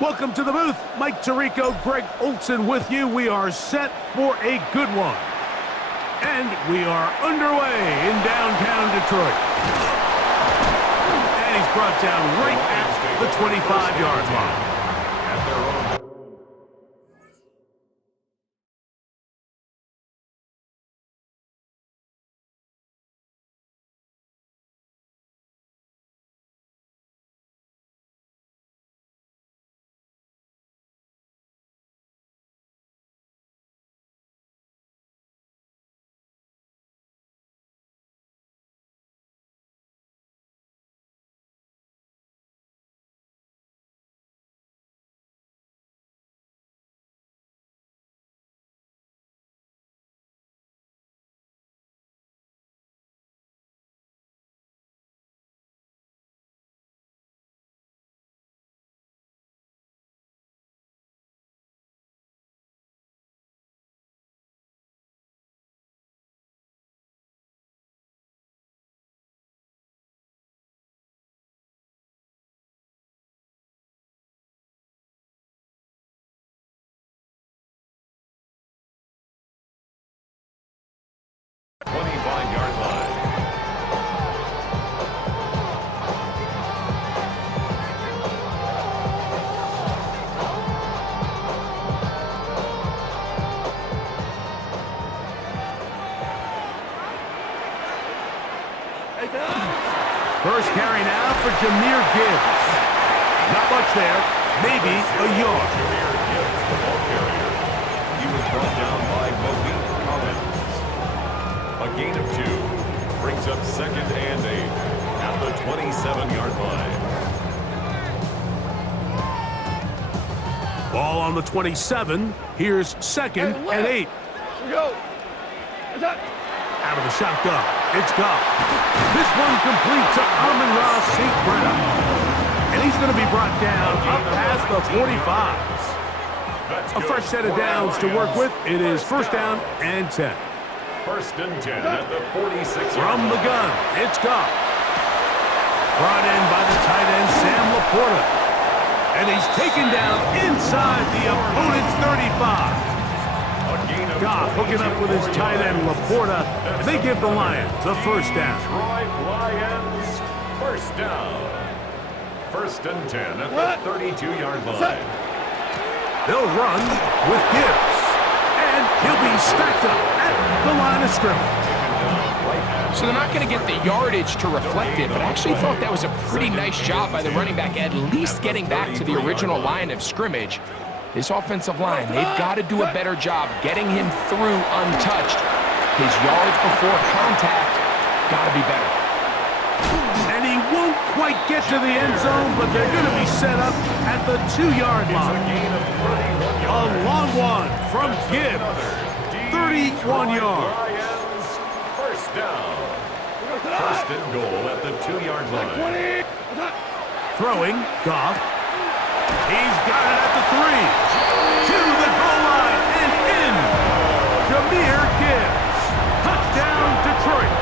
Welcome to the booth. Mike Tirico, Greg Olson with you. We are set for a good one. And we are underway in downtown Detroit. And he's brought down right at the 25-yard line. First carry now for Jameer Gibbs. Not much there. Maybe a yard. Jameer Gibbs, the ball carrier. He was brought down by Malik Collins. A gain of 2. Brings up 2nd and 8 at the 27-yard line. Ball on the 27. Here's 2nd and 8. Here we go. Out of the shotgun. It's Goff. This one complete to Amon-Ra St. Brown. And he's going to be brought down up past the 45. A fresh set of downs to work with. It is 1st down and 10. 1st and 10 at the 46. From the gun, it's Goff. Brought in by the tight end, Sam Laporta. And he's taken down inside the opponent's 35. Goff hooking up with his tight end, Laporta, and they give the Lions a 1st down. Lions, 1st down. 1st and 10 at the 32-yard line. They'll run with Gibbs, and he'll be stacked up at the line of scrimmage. So they're not going to get the yardage to reflect it, but I actually thought that was a pretty nice job by the running back, at least getting back to the original line of scrimmage. This offensive line, they've got to do a better job getting him through untouched. His yards before contact got to be better. And he won't quite get to the end zone, but they're going to be set up at the 2-yard line. A long one from Gibbs. 31 yards. 1st down. 1st and goal at the 2-yard line. Throwing, Goff. He's got it at the 3. To the goal line and in. Jameer Gibbs. Touchdown, Detroit.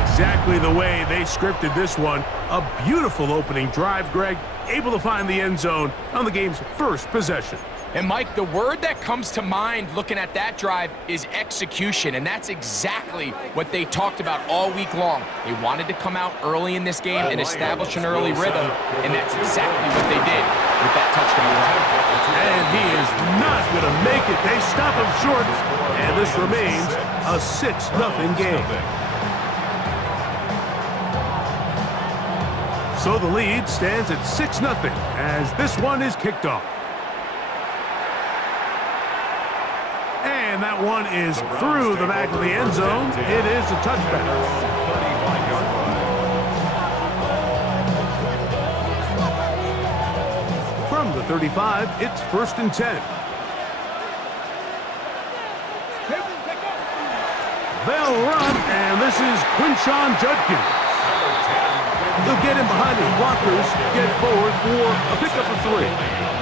Exactly the way they scripted this one. A beautiful opening drive, Greg. Able to find the end zone on the game's first possession. And Mike, the word that comes to mind looking at that drive is execution, and that's exactly what they talked about all week long. They wanted to come out early in this game and establish an early rhythm, and that's exactly what they did with that touchdown drive. And he is not going to make it. They stop him short, and this remains a 6-0 game. So the lead stands at 6-0 as this one is kicked off. And that one is through the back of the end zone. It is a touchback. From the 35, it's 1st and 10. They'll run, and this is Quinshon Judkins. They'll get him behind his blockers, get forward for a pickup of 3.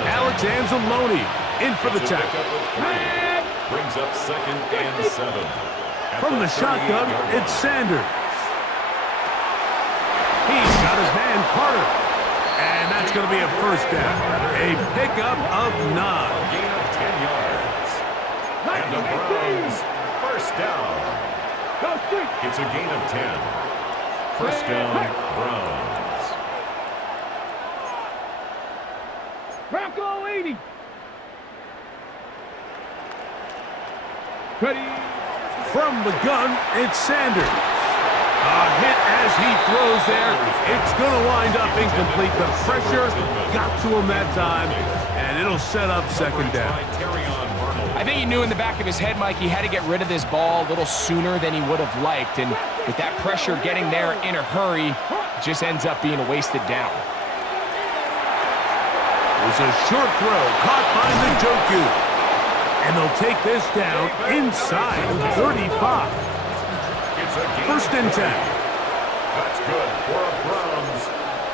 Alex Anzalone in for the tackle. Brings up 2nd and 7. From the shotgun, it's Sanders. He's got his man Carter. And that's going to be a first down. A pickup of 9. A gain of 10 yards. And the Browns, first down. It's a gain of 10. First down, Browns. Bronco 80. Ready. From the gun, it's Sanders. A hit as he throws there. It's going to wind up incomplete. The pressure got to him that time, and it'll set up second down. I think he knew in the back of his head, Mike, he had to get rid of this ball a little sooner than he would have liked. And with that pressure getting there in a hurry, it just ends up being a wasted down. It was a short throw caught by Njoku. And they'll take this down inside the 35. First and 10. That's good for a Browns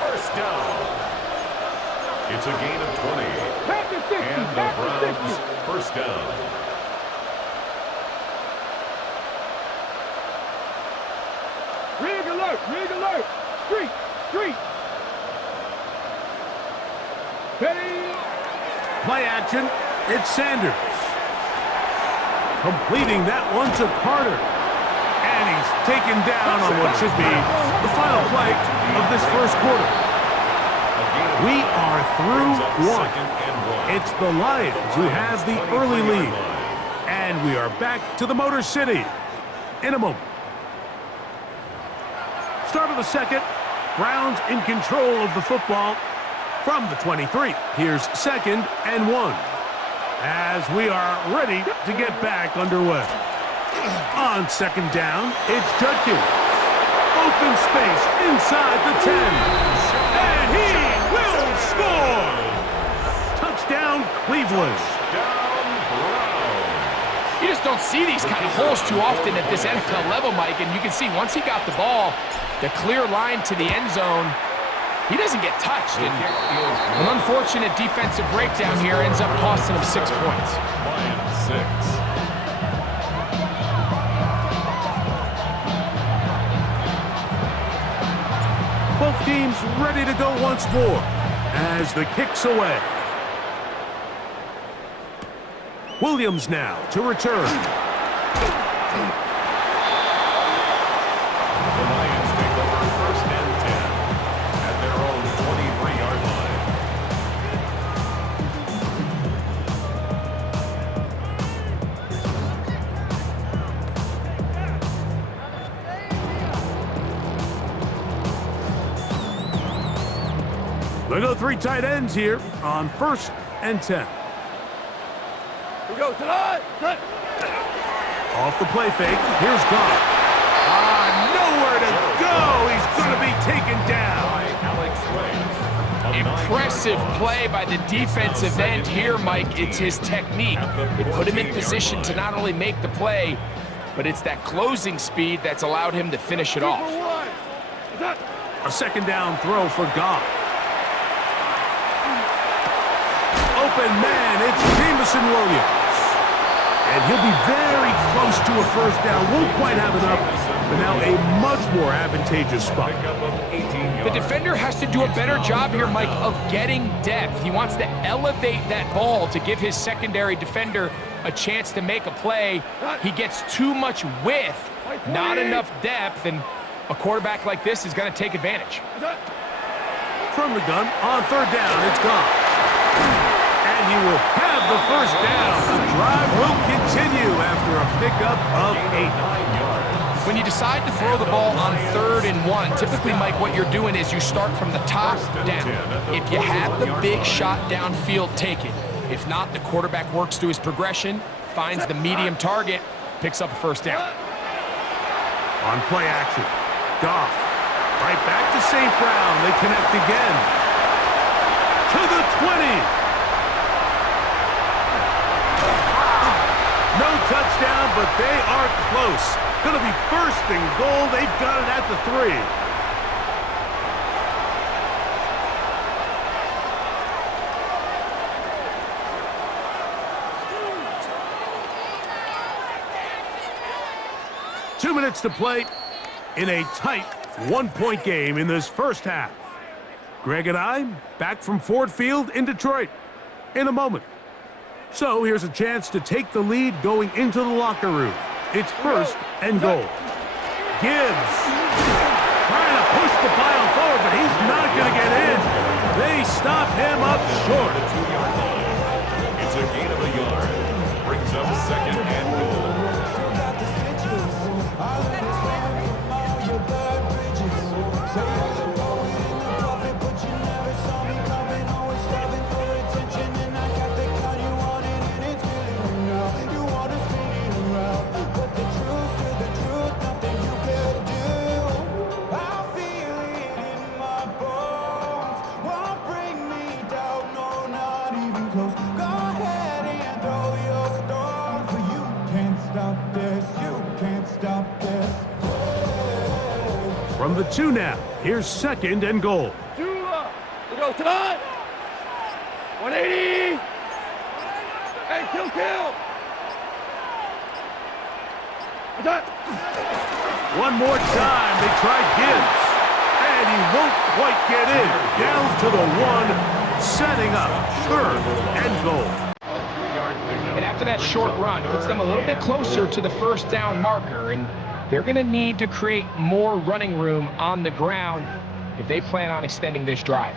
first down. It's a gain of 20. And the Browns first down. Rig alert, rig alert. Street. Ready. Play action. It's Sanders. Completing that one to Carter. And he's taken down on what should be the final play of this first quarter. We are through one. It's the Lions who has the early lead. And we are back to the Motor City in a moment. Start of the second. Browns in control of the football from the 23. Here's second and 1. As we are ready to get back underway. On second down, it's Judkins. Open space inside the 10. And he will score! Touchdown, Cleveland. You just don't see these kind of holes too often at this NFL level, Mike. And you can see once he got the ball, the clear line to the end zone, he doesn't get touched. And an unfortunate defensive breakdown here ends up costing him 6 points. Lions 6. Both teams ready to go once more as the kick's away. Williams now to return. The Lions take over first and 10 at their own 23-yard line. They go 3 tight ends here on first and 10. We go tonight. Off the play fake, here's Goff. Nowhere to go. He's going to be taken down. Impressive play by the defensive end here, Mike. It's his technique. It put him in position to not only make the play, but it's that closing speed that's allowed him to finish it off. A second down throw for Goff. Open man, it's Jameson Williams. And he'll be very close to a first down. Won't quite have enough, but now a much more advantageous spot. The defender has to do a better job here, Mike, of getting depth. He wants to elevate that ball to give his secondary defender a chance to make a play. He gets too much width, not enough depth, and a quarterback like this is going to take advantage. From the gun, on third down, it's gone. And he will have the first down. The drive will continue after a pickup of 8. When you decide to throw the ball on 3rd and 1, typically, Mike, what you're doing is you start from the top down. If you have the big shot downfield, take it. If not, the quarterback works through his progression, finds the medium target, picks up a first down. On play action, Goff. Right back to St. Brown. They connect again. To the 20. No touchdown, but they are close. Going to be first and goal. They've got it at the 3. 2 minutes to play in a tight one-point game in this first half. Greg and I back from Ford Field in Detroit in a moment. So here's a chance to take the lead going into the locker room. It's first and goal. Gibbs trying to push the pile forward, but he's not going to get in. They stop him up short. It's a gain of a yard. Brings up second and goal. From the 2 now, here's second and goal. We go tonight. 180. Hey, kill. Attack. One more time, they try Gibbs, and he won't quite get in. Down to the 1, setting up third and goal. And after that short run, puts them a little bit closer to the first down marker, and they're going to need to create more running room on the ground if they plan on extending this drive.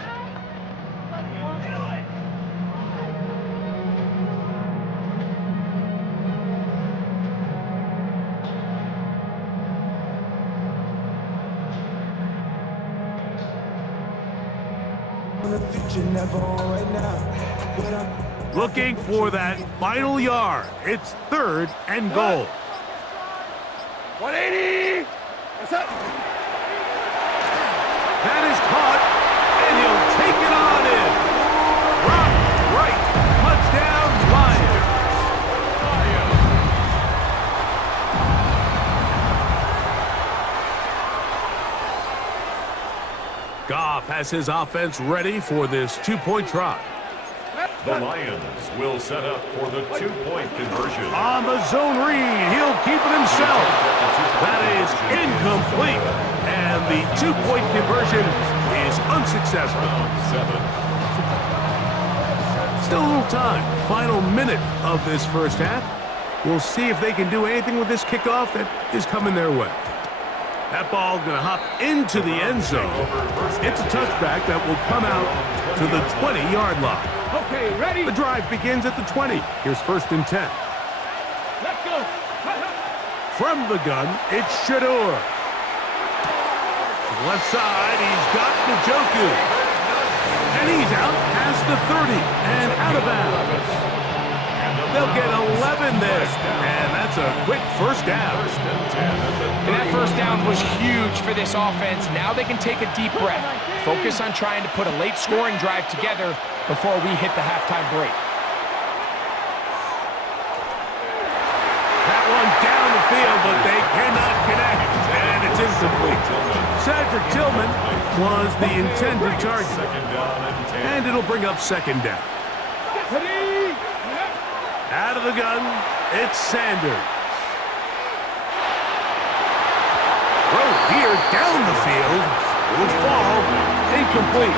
Looking for that final yard. It's third and goal. 180. What's up? That is caught, and he'll take it on in. Rock right. Touchdown, Lions. Goff has his offense ready for this 2-point try. The Lions will set up for the 2-point conversion. On the zone read, he'll keep it himself. That is incomplete, and the 2-point conversion is unsuccessful. Still a little time. Final minute of this first half. We'll see if they can do anything with this kickoff that is coming their way. That ball going to hop into the end zone. It's a touchback that will come out to the 20-yard line. Okay, ready? The drive begins at the 20. Here's first and 10. Let's go. From the gun, it's Shador. To the left side, he's got Njoku. And he's out past the 30 and out of bounds. They'll get 11 there. And that's a quick first down. And that first down was huge for this offense. Now they can take a deep breath, focus on trying to put a late scoring drive together before we hit the halftime break. That one down the field, but they cannot connect, and it's incomplete. Cedric Tillman was the intended target, and it'll bring up second down. Out of the gun, it's Sanders. Throw here down the field. Will fall incomplete.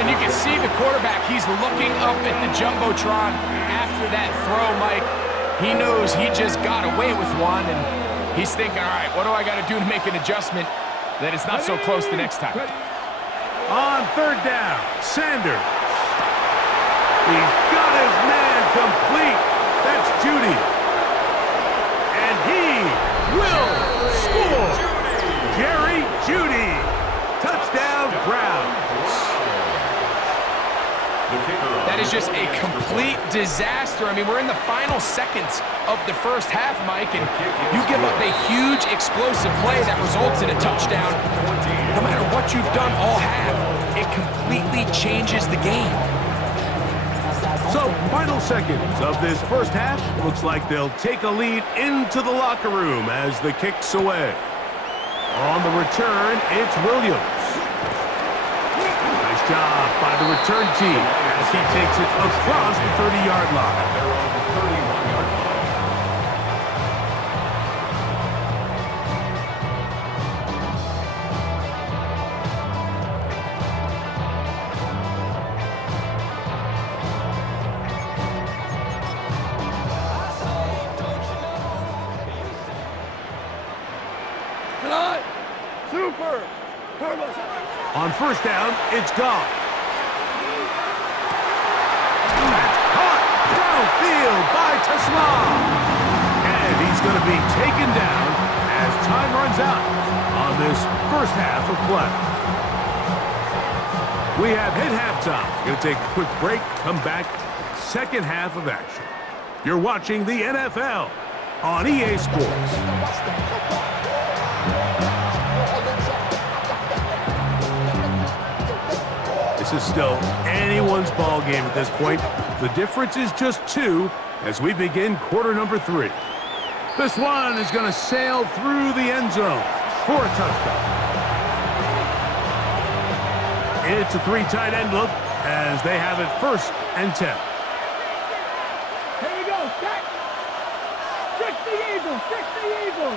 And you can see the quarterback, he's looking up at the Jumbotron after that throw, Mike. He knows he just got away with one, and he's thinking, all right, what do I got to do to make an adjustment that it's not so close the next time? On third down, Sanders. He's got his man complete. That's Judy. And he will score. Jerry Judy. Touchdown, Browns. That is just a complete disaster. I mean, we're in the final seconds of the first half, Mike, and you give up a huge explosive play that results in a touchdown. No matter what you've done all half, it completely changes the game. So, final seconds of this first half. Looks like they'll take a lead into the locker room as the kick's away. On the return, it's Williams. Nice job by the return team as he takes it across the 30-yard line. Tonight. Super. Turbo. On first down, it's Goff. That's caught downfield by Tesla. And he's going to be taken down as time runs out on this first half of play. We have hit halftime. Going to take a quick break, come back, second half of action. You're watching the NFL on EA Sports. This is still anyone's ball game at this point. The difference is just 2 as we begin quarter number 3. This one is going to sail through the end zone for a touchdown. It's a 3 tight end look as they have it first and 10. Here we go. Stack. Fix the eagle. Fix the eagle.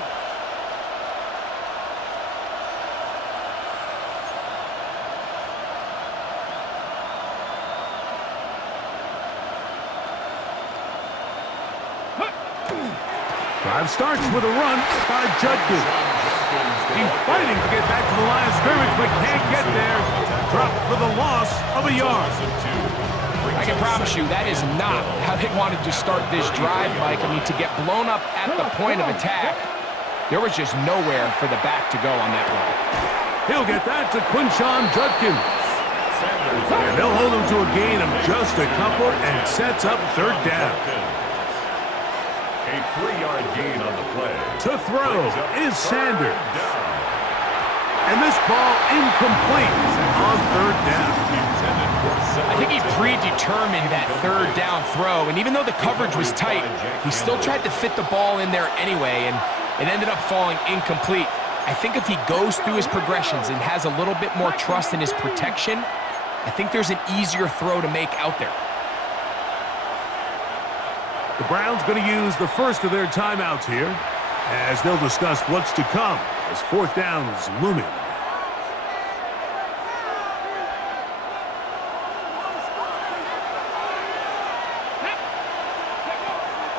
Drive starts with a run by Judkins. He's fighting to get back to the line of scrimmage, but can't get there. Dropped for the loss of a yard. I can promise you that is not how they wanted to start this drive, Mike. I mean, to get blown up at the point of attack, there was just nowhere for the back to go on that run. He'll get that to Quinshon Judkins. And they'll hold him to a gain of just a couple and sets up third down. A 3-yard gain on the play. To throw is Sanders. And this ball incomplete on third down. I think he predetermined that third down throw, and even though the coverage was tight, he still tried to fit the ball in there anyway, and it ended up falling incomplete. I think if he goes through his progressions and has a little bit more trust in his protection, I think there's an easier throw to make out there. The Browns going to use the first of their timeouts here as they'll discuss what's to come as fourth down is looming.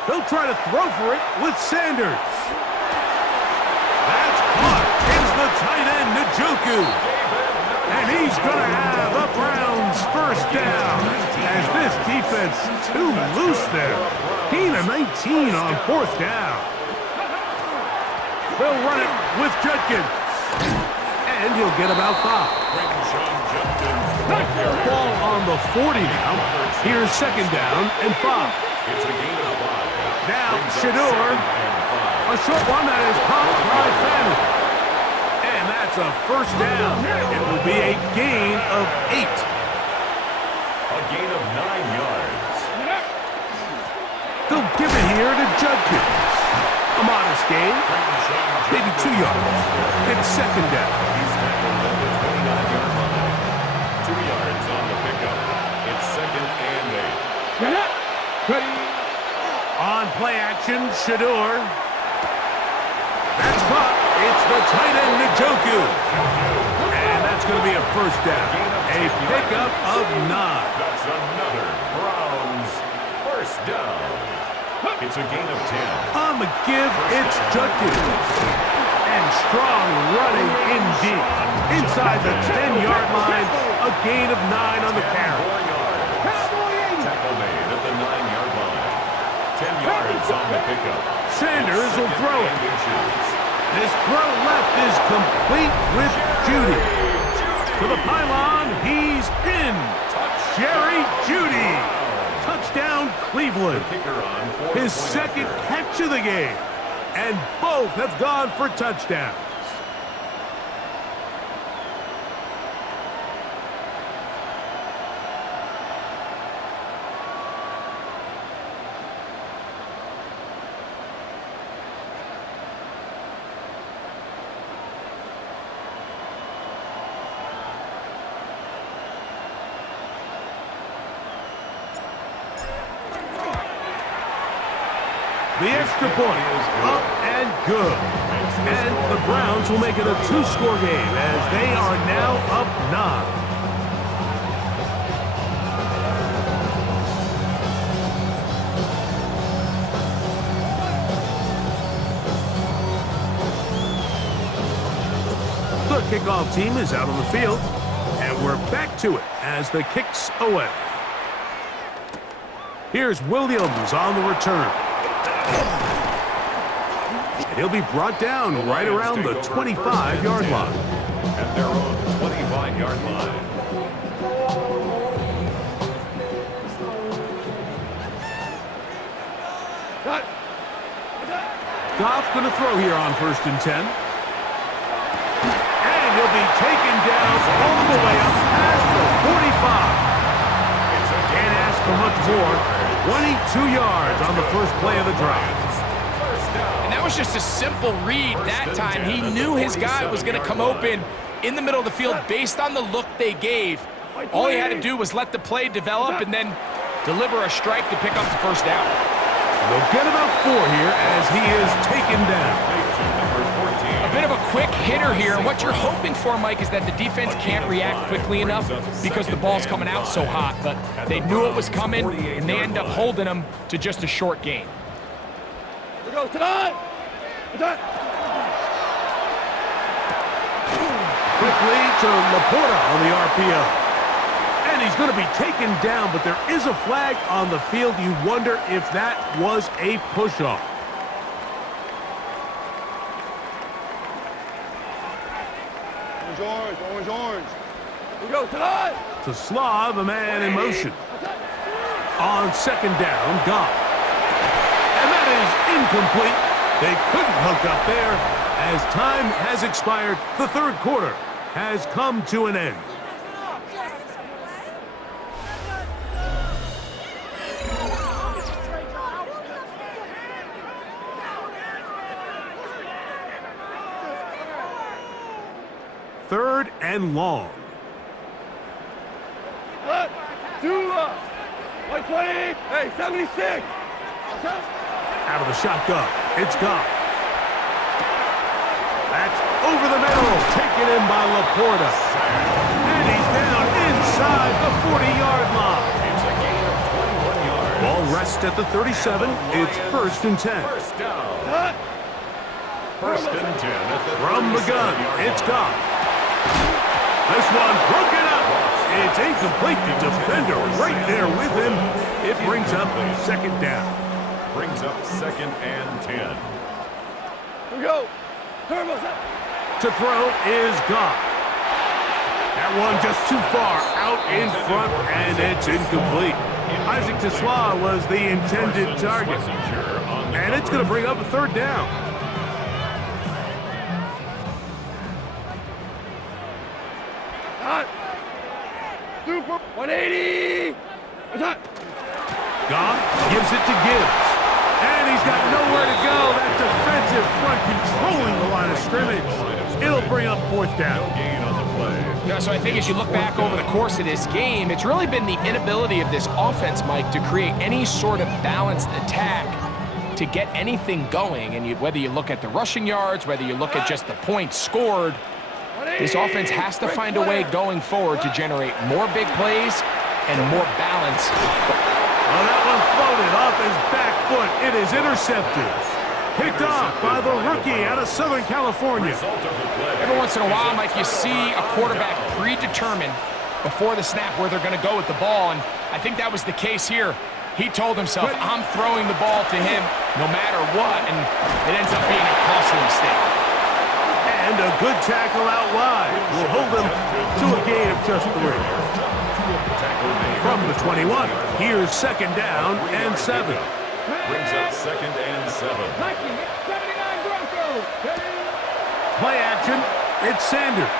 They'll try to throw for it with Sanders. That's caught. It's the tight end, Njoku. And he's going to have the Browns first down as this defense too loose there. Gain of 19 on fourth down. They'll run it with Judkins. And he'll get about 5. Ball on the 40 now. Here's second down and 5. It's a gain of 5. Now, Shador. A short one that is caught by Fannin. And that's a first down. It will be a gain of 8. A gain of 9 yards. They'll give it here to Judkins. A modest gain, maybe 2 yards. It's second down. He's tackled at the 29-yard line. 2 yards on the pickup. It's second and 8. Get up. Ready. On play action, Shador. That's caught. It's the tight end, Njoku. And that's going to be a first down. A pickup of 9. That's another Browns first down. It's a gain of 10. On the give, it's Judkins. And strong running in deep. Inside the 10-yard line, a gain of 9 on the carry. 4 yards. Tackle made at the 9-yard line. 10 yards on the pickup. Sanders will throw it. And inches. This throw left is complete with Judy. To the pylon, he's in. Jerry Judy. Touchdown, Cleveland. Kicker on 4 His second catch of the game. And both have gone for touchdowns. The extra point is up and good. And the Browns will make it a 2-score game as they are now up 9. kickoff team is out on the field. And we're back to it as the kick's away. Here's Williams on the return. And he'll be brought down right around the 25-yard line. At their own 25-yard line. Goff going to throw here on 1st and 10. And he'll be taken down all the way up past the 45. Can't ask for much more. 22 yards on the first play of the drive. And that was just a simple read that time. He knew his guy was going to come open in the middle of the field based on the look they gave. All he had to do was let the play develop and then deliver a strike to pick up the first down. They'll get about 4 here as he is taken down. A bit of a quick hitter here. What you're hoping for, Mike, is that the defense can't react quickly enough because the ball's coming out so hot. But they knew it was coming, and they end up holding him to just a short gain. We go, tonight! Quickly to Laporta on the RPO. And he's going to be taken down, but there is a flag on the field. You wonder if that was a push-off. Orange. We go, tonight! To Slav, a man in motion. On 2nd down, Goff. And that is incomplete. They couldn't hook up there. As time has expired, the 3rd quarter has come to an end. Third and long. White 20. Hey, 76. Out of the shotgun. It's Goff. That's over the middle. Taken in by Laporta. And he's down inside the 40-yard line. It's a gain of 21 yards. Ball rests at the 37. It's 1st and 10. First down. 1st and 10 at the From the gun, 37-yard it's line. Goff. This one broken up. It's incomplete. The defender right there with him. It brings up 2nd down. Brings up 2nd and 10. Here we go. Turbo. To throw is Goff. That one just too far out in front, and it's incomplete. Isaac Tesla was the intended target. And it's going to bring up a 3rd down. Super 180. Goff gives it to Gibbs. And he's got nowhere to go. That defensive front controlling the line of scrimmage. It'll bring up 4th down. Gain on the play. Yeah, so I think as you look back over the course of this game, it's really been the inability of this offense, Mike, to create any sort of balanced attack to get anything going. And whether you look at the rushing yards, whether you look at just the points scored, this offense has to find a way going forward to generate more big plays and more balance. Well, that one floated off his back foot. It is intercepted. Picked off by the rookie out of Southern California. Every once in a while, Mike, you see a quarterback predetermine before the snap where they're going to go with the ball, and I think that was the case here. He told himself, I'm throwing the ball to him no matter what, and it ends up being a costly mistake. And a good tackle out wide will hold them to a gain of just 3. From the 21, here's 2nd down and 7. Brings up 2nd and 7. 79 Broncos. Play action, it's Sanders.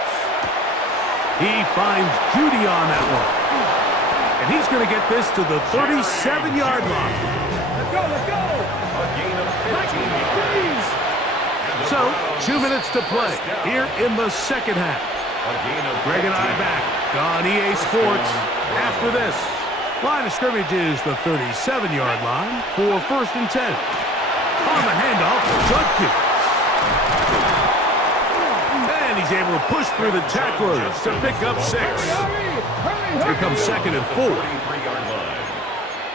He finds Judy on that one. And he's going to get this to the 37-yard line. Let's go. A gain of 15 yards. So, 2 minutes to play here in the 2nd half. A gain of Greg and I 15. back on EA Sports after this. Line of scrimmage is the 37-yard line for 1st and 10. On the handoff, Judkins. And he's able to push through the tacklers to pick up 6. Here comes 2nd and 4. 43-yard line.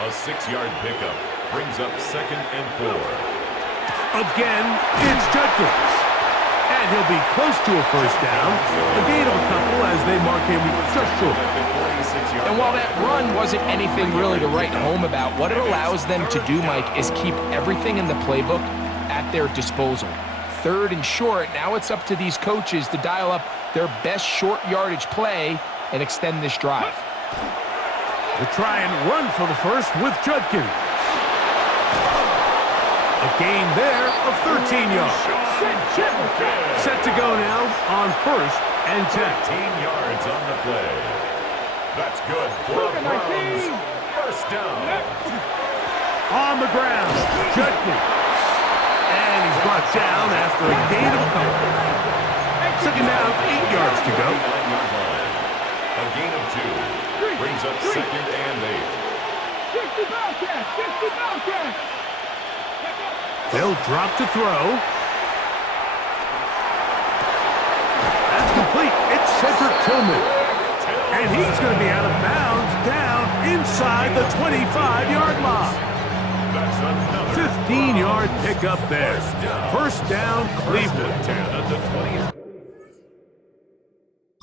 A 6-yard pickup brings up 2nd and 4. Again, it's Judkins. And And he'll be close to a first down. A gain of a couple as they mark him just short. And while that run wasn't anything really to write home about, what it allows them to do, Mike, is keep everything in the playbook at their disposal. Third and short, now it's up to these coaches to dial up their best short yardage play and extend this drive. They'll try and run for the first with Judkins. A gain there of 13 yards. Set to go now on first and 10. 15 yards on the play. That's good for the Browns. First down. On the ground, Judkins. And he's brought down after a gain of a couple. Second down, 8 yards to go. A gain of 2 brings up second and 8. 50 Bobcats, 50 Bobcats. They'll drop to throw. That's complete. It's Cedric Tillman. And he's going to be out of bounds down inside the 25-yard line. That's another 15-yard pickup there. First down, Cleveland. 10 at the 20.